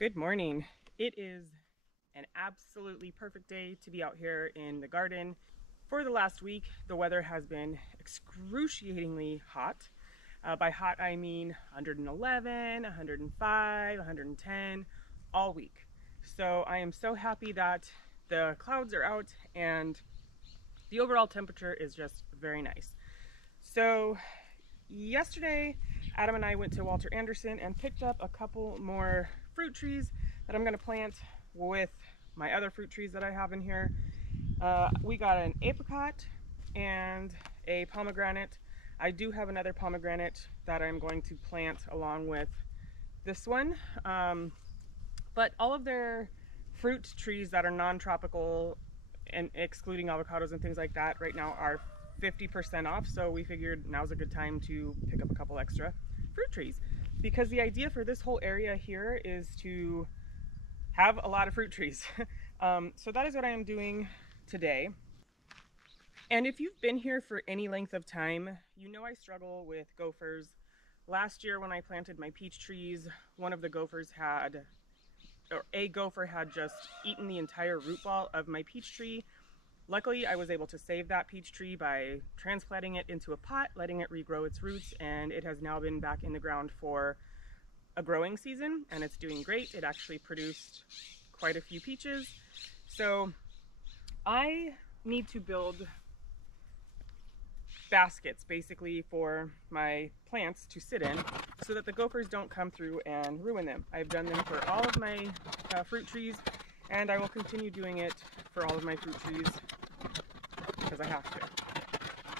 Good morning. It is an absolutely perfect day to be out here in the garden. For the last week, the weather has been excruciatingly hot. By hot, I mean 111, 105, 110 all week. So I am so happy that the clouds are out and the overall temperature is just very nice. So yesterday, Adam and I went to Walter Anderson and picked up a couple more fruit trees that I'm going to plant with my other fruit trees that I have in here. We got an apricot and a pomegranate. I do have another pomegranate that I'm going to plant along with this one. But all of their fruit trees that are non-tropical and excluding avocados and things like that right now are 50% off, so we figured now's a good time to pick up a couple extra fruit trees, because the idea for this whole area here is to have a lot of fruit trees. So that is what I am doing today. And if you've been here for any length of time, you know I struggle with gophers. Last year when I planted my peach trees, one of the gophers had, or a gopher had just eaten the entire root ball of my peach tree. Luckily, I was able to save that peach tree by transplanting it into a pot, letting it regrow its roots, and it has now been back in the ground for a growing season, and it's doing great. It actually produced quite a few peaches. So I need to build baskets basically for my plants to sit in so that the gophers don't come through and ruin them. I've done them for all of my fruit trees, and I will continue doing it for all of my fruit trees because I have to.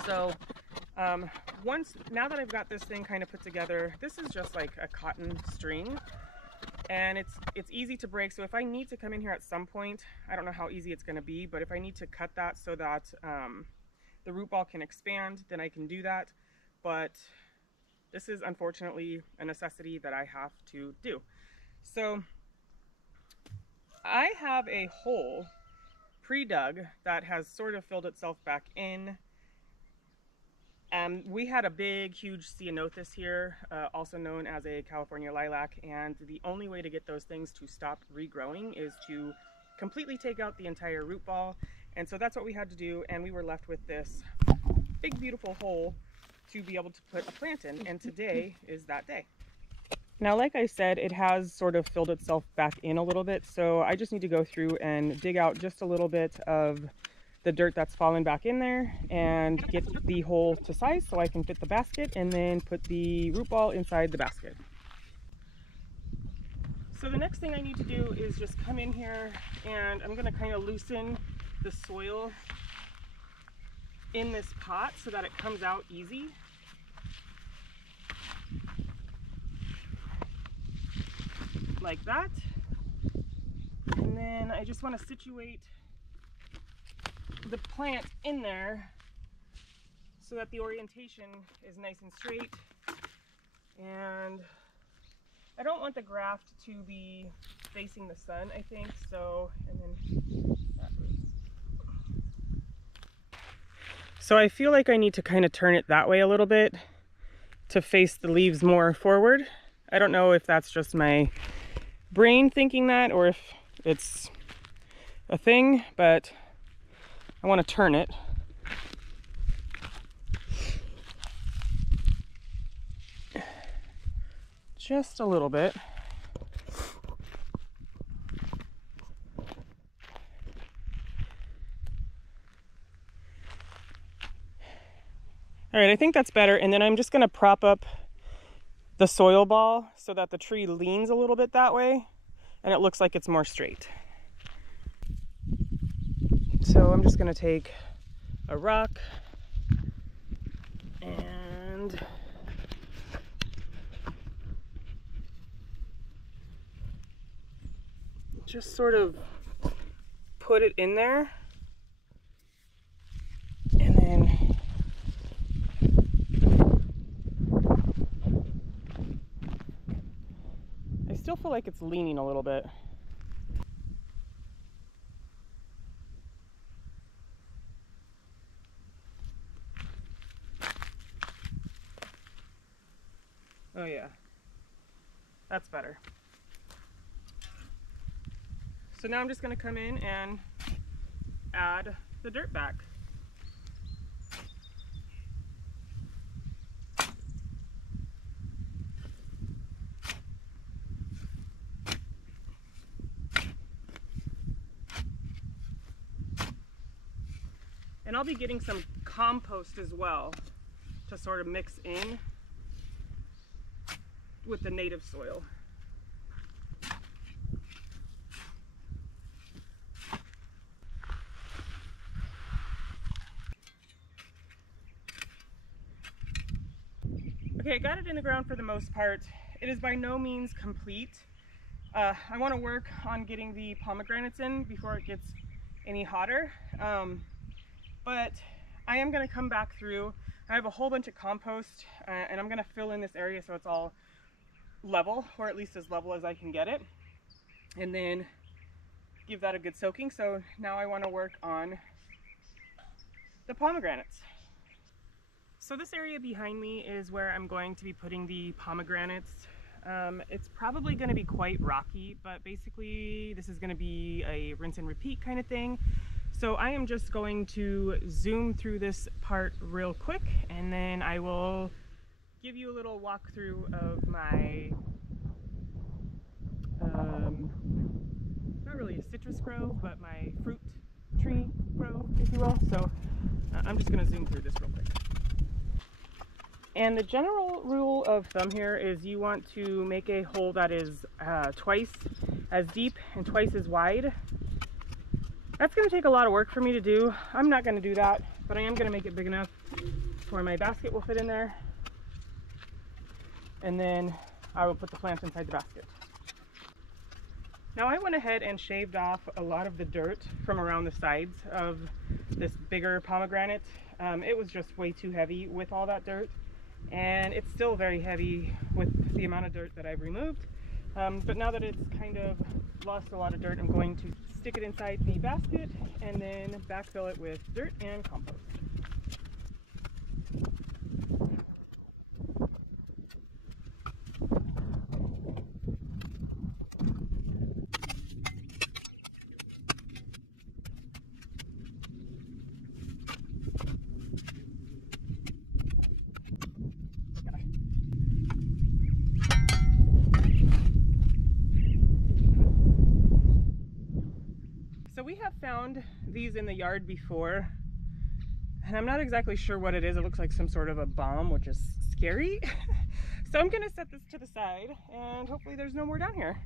So now that I've got this thing kind of put together, this is just like a cotton string, and it's easy to break. So if I need to come in here at some point, I don't know how easy it's going to be, but if I need to cut that so that the root ball can expand, then I can do that. But this is unfortunately a necessity that I have to do. So I have a hole pre-dug that has sort of filled itself back in. We had a big, huge ceanothus here, also known as a California lilac, and the only way to get those things to stop regrowing is to completely take out the entire root ball. And so that's what we had to do, and we were left with this big, beautiful hole to be able to put a plant in, and today is that day. Now, like I said, it has sort of filled itself back in a little bit, so I just need to go through and dig out just a little bit of the dirt that's fallen back in there and get the hole to size so I can fit the basket and then put the root ball inside the basket. So the next thing I need to do is just come in here, and I'm going to kind of loosen the soil in this pot so that it comes out easy. Like that. And then I just want to situate the plant in there so that the orientation is nice and straight. And I don't want the graft to be facing the sun, I think, so, and then that way. So I feel like I need to kind of turn it that way a little bit to face the leaves more forward. I don't know if that's just my brain thinking that or if it's a thing, but I want to turn it. Just a little bit. All right, I think that's better. And then I'm just going to prop up the soil ball so that the tree leans a little bit that way and it looks like it's more straight. So I'm just going to take a rock and just sort of put it in there, and then I still feel like it's leaning a little bit. Oh yeah, that's better. So now I'm just going to come in and add the dirt back. And I'll be getting some compost as well to sort of mix in with the native soil. Okay, I got it in the ground for the most part. It is by no means complete. I want to work on getting the pomegranates in before it gets any hotter. But I am going to come back through. I have a whole bunch of compost and I'm going to fill in this area so it's all level, or at least as level as I can get it, and then give that a good soaking. So now I want to work on the pomegranates. So this area behind me is where I'm going to be putting the pomegranates. It's probably going to be quite rocky, but basically this is going to be a rinse and repeat kind of thing. So I am just going to zoom through this part real quick, and then I will give you a little walkthrough of my, not really a citrus grove, but my fruit tree grove, if you will. So I'm just going to zoom through this real quick. And the general rule of thumb here is you want to make a hole that is twice as deep and twice as wide. That's going to take a lot of work for me to do. I'm not going to do that, but I am going to make it big enough where my basket will fit in there. And then I will put the plants inside the basket. Now I went ahead and shaved off a lot of the dirt from around the sides of this bigger pomegranate. It was just way too heavy with all that dirt, and it's still very heavy with the amount of dirt that I've removed. But now that it's kind of lost a lot of dirt, I'm going to stick it inside the basket and then backfill it with dirt and compost. So we have found these in the yard before, and I'm not exactly sure what it is. It looks like some sort of a bomb, which is scary. So I'm going to set this to the side, and hopefully there's no more down here.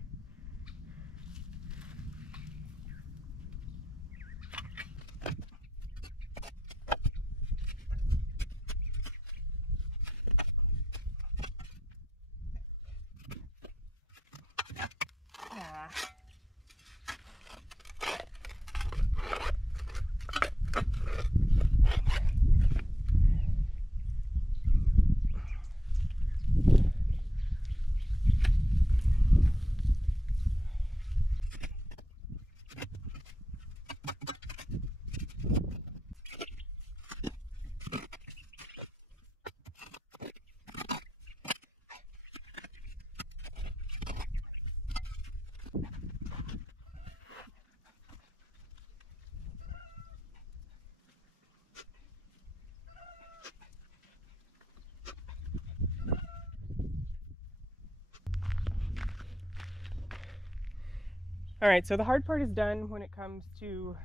All right, so the hard part is done when it comes to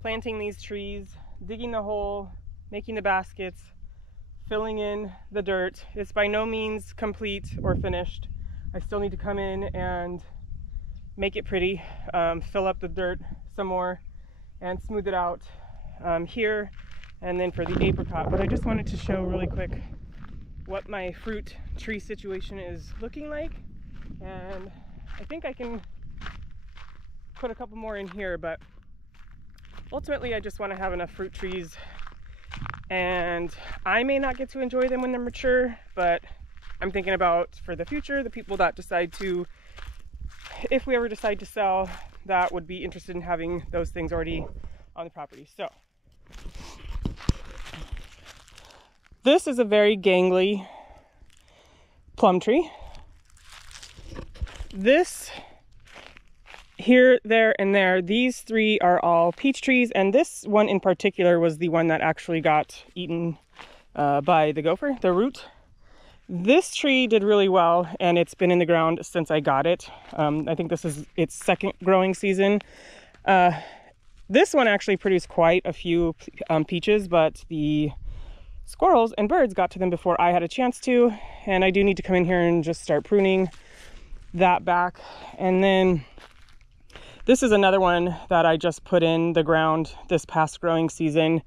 planting these trees, digging the hole, making the baskets, filling in the dirt. It's by no means complete or finished. I still need to come in and make it pretty, fill up the dirt some more and smooth it out here and then for the apricot. But I just wanted to show really quick what my fruit tree situation is looking like, and I think I can put a couple more in here, but ultimately I just want to have enough fruit trees, and I may not get to enjoy them when they're mature, but I'm thinking about for the future, the people that decide to, if we ever decide to sell, that would be interested in having those things already on the property. So this is a very gangly plum tree. This here, there, and there. These three are all peach trees, and this one in particular was the one that actually got eaten by the gopher, the root. This tree did really well, and it's been in the ground since I got it. I think this is its second growing season. This one actually produced quite a few peaches, but the squirrels and birds got to them before I had a chance to, and I do need to come in here and just start pruning that back. And then this is another one that I just put in the ground this past growing season,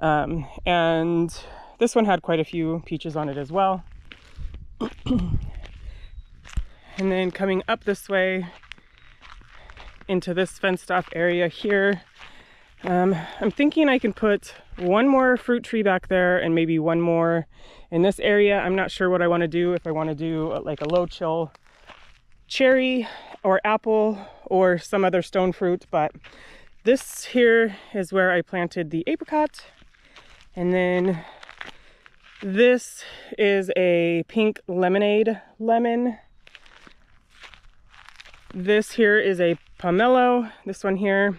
and this one had quite a few peaches on it as well. And then coming up this way into this fenced off area here, I'm thinking I can put one more fruit tree back there and maybe one more in this area. I'm not sure what I want to do, if I want to do like a low chill cherry or apple or some other stone fruit, but this here is where I planted the apricot. And then this is a pink lemonade lemon. This here is a pomelo, this one here.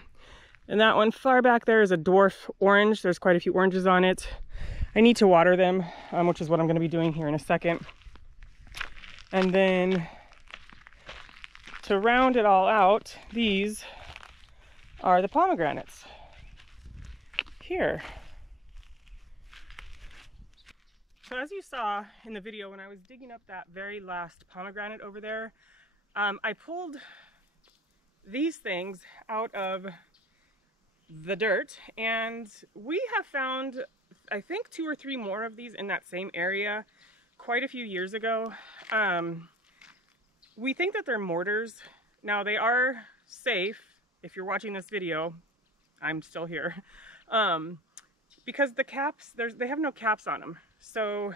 And that one far back there is a dwarf orange. There's quite a few oranges on it. I need to water them, which is what I'm going to be doing here in a second. And then to round it all out, these are the pomegranates here. So as you saw in the video, when I was digging up that very last pomegranate over there, I pulled these things out of the dirt, and we have found, I think, 2 or 3 more of these in that same area quite a few years ago. We think that they're mortars. Now, they are safe. If you're watching this video, I'm still here, because the caps, they have no caps on them. So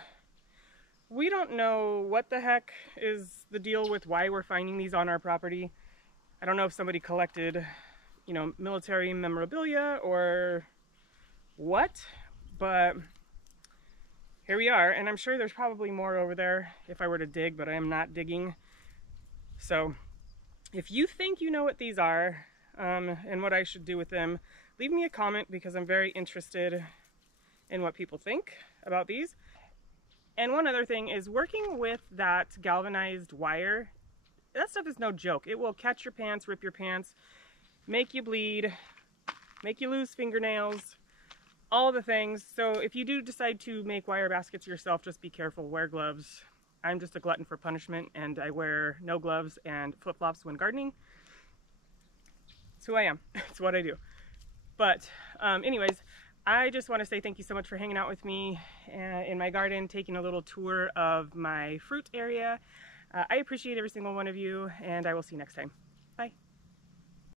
we don't know what the heck is the deal with why we're finding these on our property. I don't know if somebody collected, you know, military memorabilia or what, but here we are. And I'm sure there's probably more over there if I were to dig, but I am not digging. So if you think you know what these are and what I should do with them, leave me a comment, because I'm very interested in what people think about these. And one other thing is, working with that galvanized wire, that stuff is no joke. It will catch your pants, rip your pants, make you bleed, make you lose fingernails, all the things. So if you do decide to make wire baskets yourself, just be careful, wear gloves. I'm just a glutton for punishment, and I wear no gloves and flip-flops when gardening. It's who I am. It's what I do. But anyways, I just want to say thank you so much for hanging out with me in my garden, taking a little tour of my fruit area. I appreciate every single one of you, and I will see you next time. Bye.